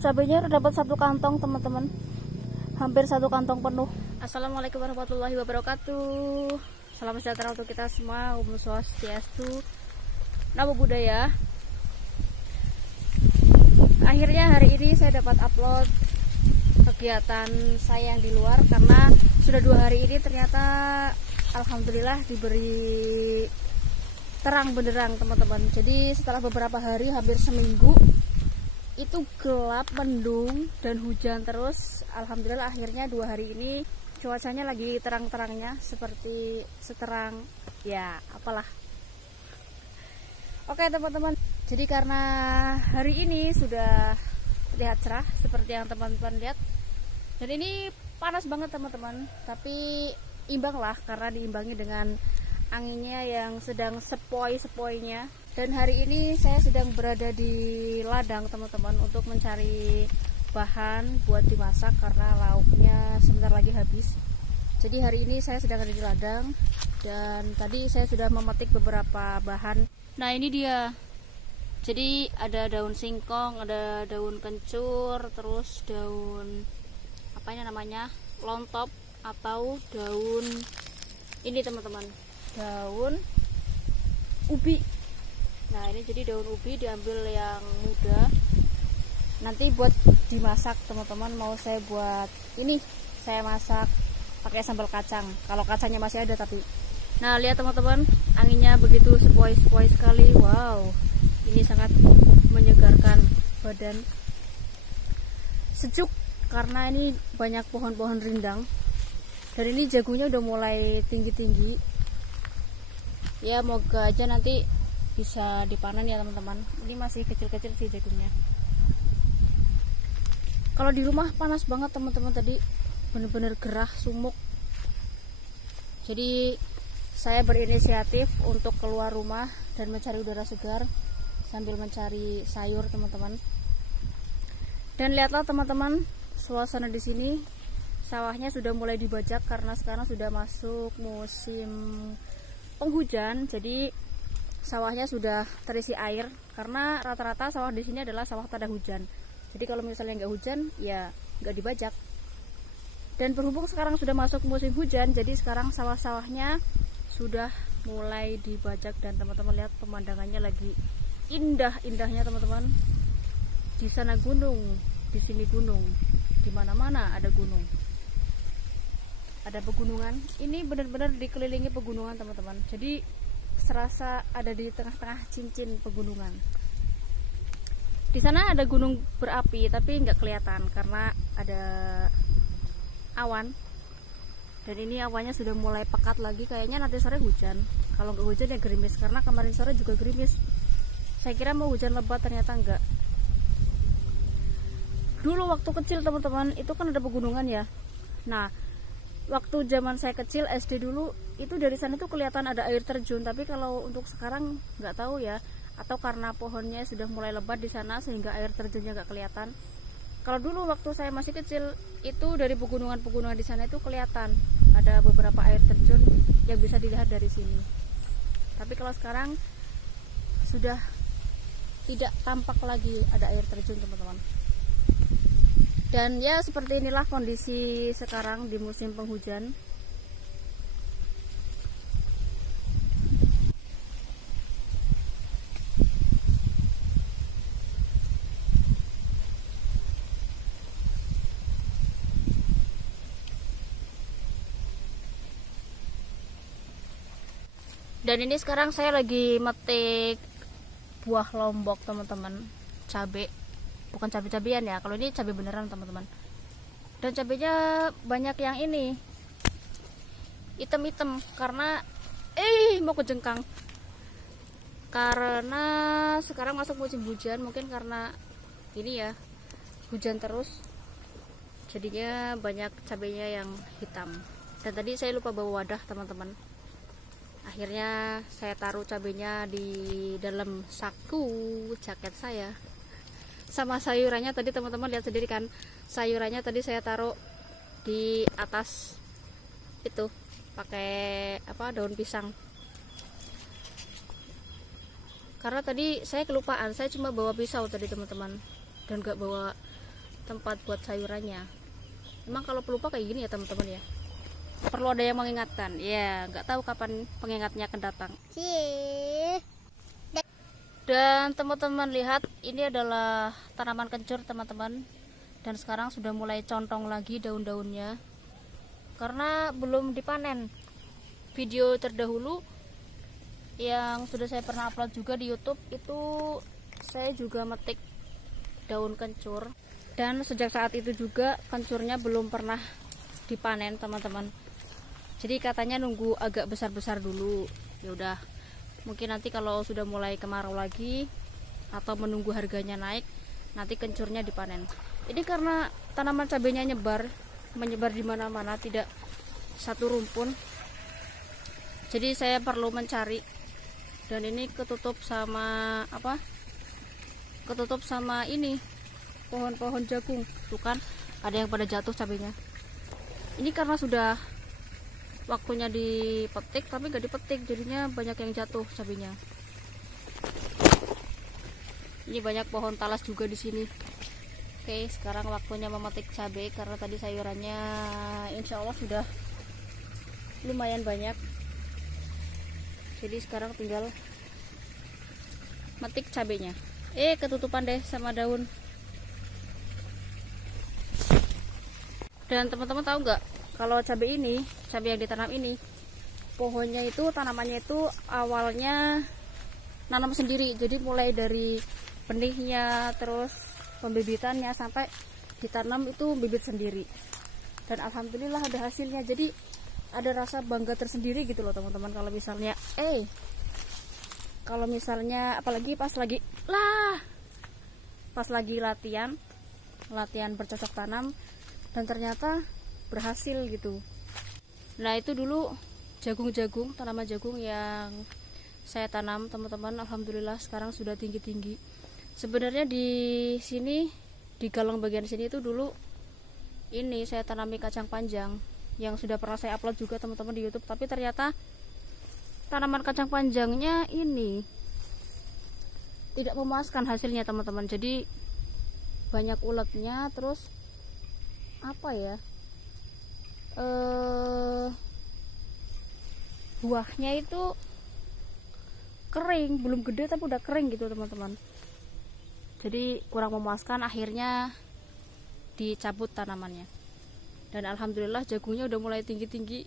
Cabenya udah dapat 1 kantong teman-teman, hampir 1 kantong penuh. Assalamualaikum warahmatullahi wabarakatuh. Salam sejahtera untuk kita semua. Om Swastiastu, Namo Buddhaya. Akhirnya hari ini saya dapat upload kegiatan saya yang di luar, karena sudah 2 hari ini ternyata alhamdulillah diberi terang benderang teman-teman. Jadi setelah beberapa hari, hampir seminggu itu gelap, mendung dan hujan terus, alhamdulillah akhirnya 2 hari ini cuacanya lagi terang-terangnya, seperti seterang ya apalah. Oke teman-teman, jadi karena hari ini sudah terlihat cerah seperti yang teman-teman lihat, dan ini panas banget teman-teman, tapi imbang lah karena diimbangi dengan anginnya yang sedang sepoi-sepoinya. Dan hari ini saya sedang berada di ladang teman-teman untuk mencari bahan buat dimasak karena lauknya sebentar lagi habis. Jadi hari ini saya sedang ada di ladang, dan tadi saya sudah memetik beberapa bahan. Nah ini dia, jadi ada daun singkong, ada daun kencur, terus daun apa ini namanya, lontop atau daun ini teman-teman, daun ubi. Nah ini jadi daun ubi diambil yang muda, nanti buat dimasak teman-teman. Mau saya buat ini, saya masak pakai sambal kacang, kalau kacangnya masih ada tapi. Nah lihat teman-teman, anginnya begitu sepoi-sepoi sekali. Wow, ini sangat menyegarkan badan, sejuk karena ini banyak pohon-pohon rindang, dan ini jagunya udah mulai tinggi-tinggi ya. Moga aja nanti bisa dipanen ya teman-teman. Ini masih kecil-kecil sih jagungnya. Kalau di rumah panas banget teman-teman, tadi bener-bener gerah sumuk. Jadi saya berinisiatif untuk keluar rumah dan mencari udara segar sambil mencari sayur teman-teman. Dan lihatlah teman-teman, suasana di sini, sawahnya sudah mulai dibajak karena sekarang sudah masuk musim penghujan. Jadi sawahnya sudah terisi air karena rata-rata sawah di sini adalah sawah tak ada hujan. Jadi kalau misalnya nggak hujan ya nggak dibajak. Dan berhubung sekarang sudah masuk musim hujan, jadi sekarang sawah-sawahnya sudah mulai dibajak. Dan teman-teman lihat pemandangannya lagi indah-indahnya teman-teman. Di sana gunung, di sini gunung, di mana-mana ada gunung, ada pegunungan. Ini benar-benar dikelilingi pegunungan teman-teman. Jadi serasa ada di tengah-tengah cincin pegunungan. Di sana ada gunung berapi tapi nggak kelihatan karena ada awan. Dan ini awannya sudah mulai pekat lagi, kayaknya nanti sore hujan. Kalau nggak hujan ya gerimis, karena kemarin sore juga gerimis. Saya kira mau hujan lebat, ternyata enggak. Dulu waktu kecil teman-teman, itu kan ada pegunungan ya. Nah waktu zaman saya kecil SD dulu, itu dari sana tuh kelihatan ada air terjun. Tapi kalau untuk sekarang nggak tahu ya, atau karena pohonnya sudah mulai lebat di sana sehingga air terjunnya nggak kelihatan. Kalau dulu waktu saya masih kecil, itu dari pegunungan-pegunungan di sana itu kelihatan ada beberapa air terjun yang bisa dilihat dari sini. Tapi kalau sekarang sudah tidak tampak lagi ada air terjun teman-teman. Dan ya seperti inilah kondisi sekarang di musim penghujan. Dan ini sekarang saya lagi metik buah lombok teman-teman, cabai. Bukan cabai-cabian ya, kalau ini cabai beneran teman-teman. Dan cabainya banyak yang ini hitam-hitam karena mau kejengkang. Karena sekarang masuk musim hujan, mungkin karena ini ya, hujan terus, jadinya banyak cabainya yang hitam. Dan tadi saya lupa bawa wadah teman-teman. Akhirnya saya taruh cabainya di dalam saku jaket saya. Sama sayurannya tadi teman-teman lihat sendiri kan, sayurannya tadi saya taruh di atas itu pakai apa, daun pisang. Karena tadi saya kelupaan, saya cuma bawa pisau tadi teman-teman, dan gak bawa tempat buat sayurannya. Emang kalau pelupa kayak gini ya teman-teman ya, perlu ada yang mengingatkan ya, nggak tahu kapan pengingatnya akan datang. Dan teman-teman lihat, ini adalah tanaman kencur teman-teman, dan sekarang sudah mulai contong lagi daun-daunnya karena belum dipanen. Video terdahulu yang sudah saya pernah upload juga di YouTube itu saya juga metik daun kencur, dan sejak saat itu juga kencurnya belum pernah dipanen teman-teman. Jadi katanya nunggu agak besar-besar dulu. Ya udah, mungkin nanti kalau sudah mulai kemarau lagi atau menunggu harganya naik, nanti kencurnya dipanen. Ini karena tanaman cabenya menyebar di mana-mana, tidak satu rumpun. Jadi saya perlu mencari. Dan ini ketutup sama apa? Ketutup sama ini pohon-pohon jagung. Tuh kan, ada yang pada jatuh cabenya. Ini karena sudah waktunya dipetik tapi nggak dipetik, jadinya banyak yang jatuh cabenya. Ini banyak pohon talas juga di sini. Oke, sekarang waktunya memetik cabai karena tadi sayurannya insya Allah sudah lumayan banyak. Jadi sekarang tinggal metik cabenya. Ketutupan deh sama daun. Dan teman-teman tahu nggak, kalau cabai ini, cabai yang ditanam ini, pohonnya itu, tanamannya itu awalnya nanam sendiri. Jadi mulai dari benihnya, terus pembibitannya sampai ditanam itu bibit sendiri. Dan alhamdulillah ada hasilnya. Jadi ada rasa bangga tersendiri gitu loh teman-teman, kalau misalnya apalagi pas lagi latihan bercocok tanam dan ternyata berhasil gitu. Nah, itu dulu jagung, tanaman jagung yang saya tanam teman-teman, alhamdulillah sekarang sudah tinggi-tinggi. Sebenarnya di sini, di galong bagian sini itu dulu ini saya tanami kacang panjang yang sudah pernah saya upload juga teman-teman di YouTube, tapi ternyata tanaman kacang panjangnya ini tidak memuaskan hasilnya teman-teman. Jadi banyak uletnya, terus apa ya, buahnya itu kering, belum gede tapi udah kering gitu teman-teman. Jadi kurang memuaskan, akhirnya dicabut tanamannya. Dan alhamdulillah jagungnya udah mulai tinggi-tinggi.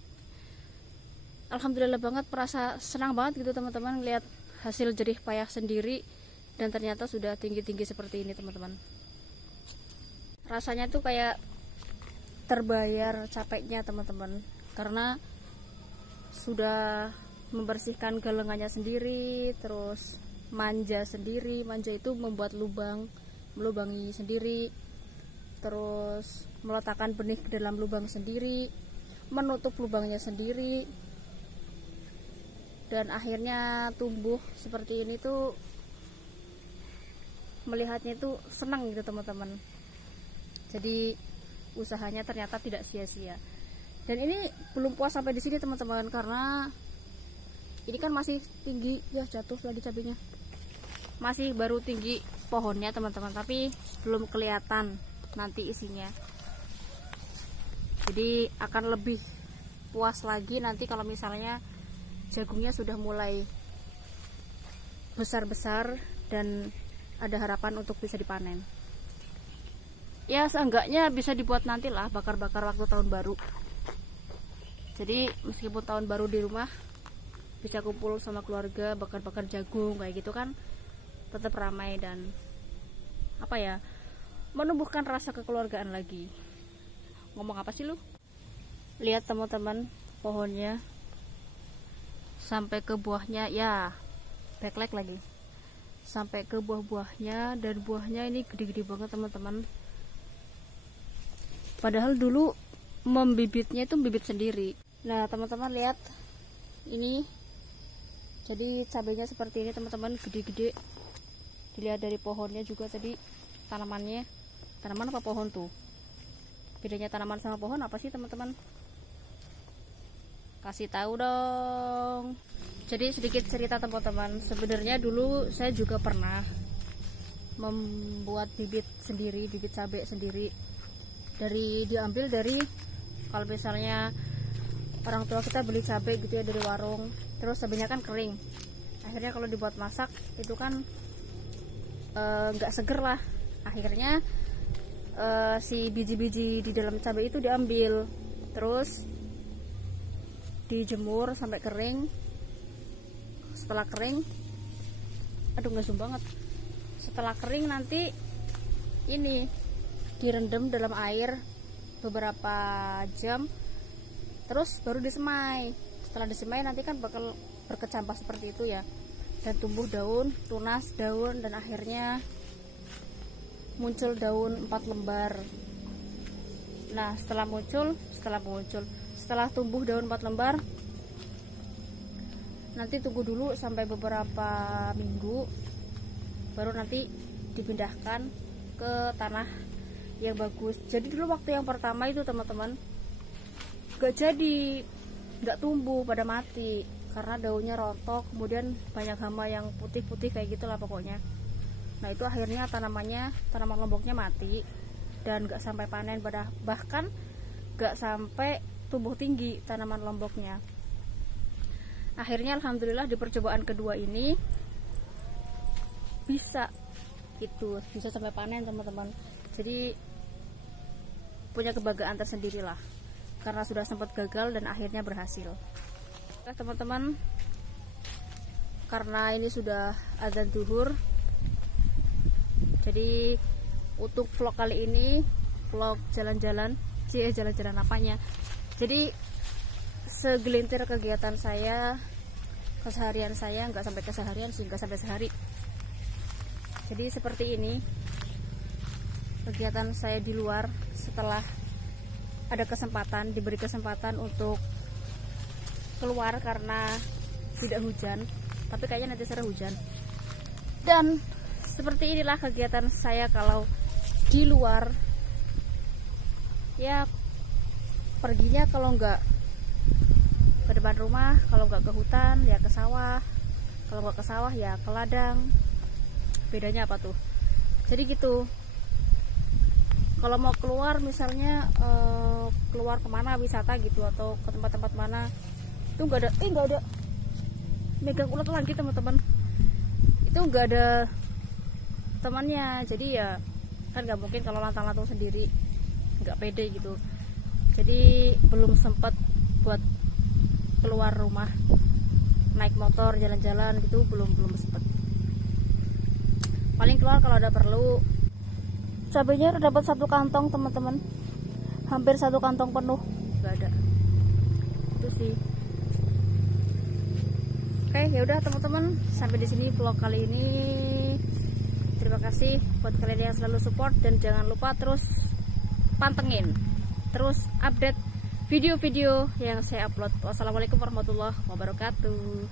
Alhamdulillah banget, merasa senang banget gitu teman-teman lihat hasil jerih payah sendiri, dan ternyata sudah tinggi-tinggi seperti ini teman-teman. Rasanya tuh kayak terbayar capeknya teman-teman, karena sudah membersihkan galengannya sendiri, terus manja sendiri. Manja itu membuat lubang, melubangi sendiri, terus meletakkan benih ke dalam lubang sendiri, menutup lubangnya sendiri, dan akhirnya tumbuh seperti ini tuh melihatnya itu senang gitu teman-teman. Jadi usahanya ternyata tidak sia-sia. Dan ini belum puas sampai di sini teman-teman, karena ini kan masih tinggi ya, jatuh lagi cabenya. Masih baru tinggi pohonnya teman-teman, tapi belum kelihatan nanti isinya. Jadi akan lebih puas lagi nanti kalau misalnya jagungnya sudah mulai besar-besar dan ada harapan untuk bisa dipanen. Ya seenggaknya bisa dibuat nanti lah, bakar-bakar waktu tahun baru. Jadi meskipun tahun baru di rumah, bisa kumpul sama keluarga, bakar-bakar jagung kayak gitu kan, tetap ramai dan apa ya, menumbuhkan rasa kekeluargaan lagi. Ngomong apa sih lu? Lihat teman-teman, pohonnya sampai ke buahnya, ya backlight lagi, sampai ke buah-buahnya, dan buahnya ini gede-gede banget teman-teman. Padahal dulu membibitnya itu bibit sendiri. Nah teman-teman lihat ini, jadi cabenya seperti ini teman-teman, gede-gede. Dilihat dari pohonnya juga tadi, tanaman apa pohon tuh? Bedanya tanaman sama pohon apa sih teman-teman? Kasih tahu dong. Jadi sedikit cerita teman-teman, sebenarnya dulu saya juga pernah membuat bibit sendiri, bibit cabai sendiri. Diambil dari, kalau misalnya orang tua kita beli cabai gitu ya dari warung, terus cabainya kan kering. Akhirnya kalau dibuat masak itu kan nggak seger lah. Akhirnya si biji-biji di dalam cabai itu diambil, terus dijemur sampai kering. Setelah kering, aduh nggak zoom banget. Setelah kering nanti ini direndam dalam air beberapa jam, terus baru disemai. Setelah disemai nanti kan bakal berkecambah seperti itu ya, dan tumbuh daun, tunas daun, dan akhirnya muncul daun 4 lembar. Nah, setelah tumbuh daun 4 lembar, nanti tunggu dulu sampai beberapa minggu, baru nanti dipindahkan ke tanah yang bagus. Jadi dulu waktu yang pertama itu teman-teman nggak tumbuh, pada mati karena daunnya rontok, kemudian banyak hama yang putih-putih kayak gitulah pokoknya. Nah itu akhirnya tanaman lomboknya mati dan nggak sampai panen, bahkan nggak sampai tumbuh tinggi tanaman lomboknya. Akhirnya alhamdulillah di percobaan kedua ini bisa sampai panen teman-teman. Jadi punya kebanggaan tersendiri lah, karena sudah sempat gagal dan akhirnya berhasil. Nah teman-teman, karena ini sudah azan zuhur, jadi untuk vlog kali ini, vlog jalan-jalan apanya, jadi segelintir kegiatan saya, keseharian saya, nggak sampai keseharian sih, nggak sampai sehari. Jadi seperti ini kegiatan saya di luar setelah diberi kesempatan untuk keluar karena tidak hujan, tapi kayaknya nanti sore hujan. Dan seperti inilah kegiatan saya kalau di luar. Ya perginya kalau nggak ke depan rumah, kalau nggak ke hutan ya ke sawah, kalau nggak ke sawah ya ke ladang. Bedanya apa tuh? Jadi gitu. Kalau mau keluar misalnya keluar kemana wisata gitu, atau ke tempat-tempat mana, itu nggak ada megang ulat lagi teman-teman, itu nggak ada temannya. Jadi ya kan nggak mungkin kalau lantang-lantung sendiri, nggak pede gitu. Jadi belum sempat buat keluar rumah, naik motor jalan-jalan gitu, belum sempat. Paling keluar kalau ada perlu. Cabainya udah dapat 1 kantong teman-teman, hampir 1 kantong penuh, nggak ada. Itu sih. Oke, ya udah teman-teman, sampai di sini vlog kali ini. Terima kasih buat kalian yang selalu support, dan jangan lupa terus pantengin, terus update video-video yang saya upload. Wassalamualaikum warahmatullahi wabarakatuh.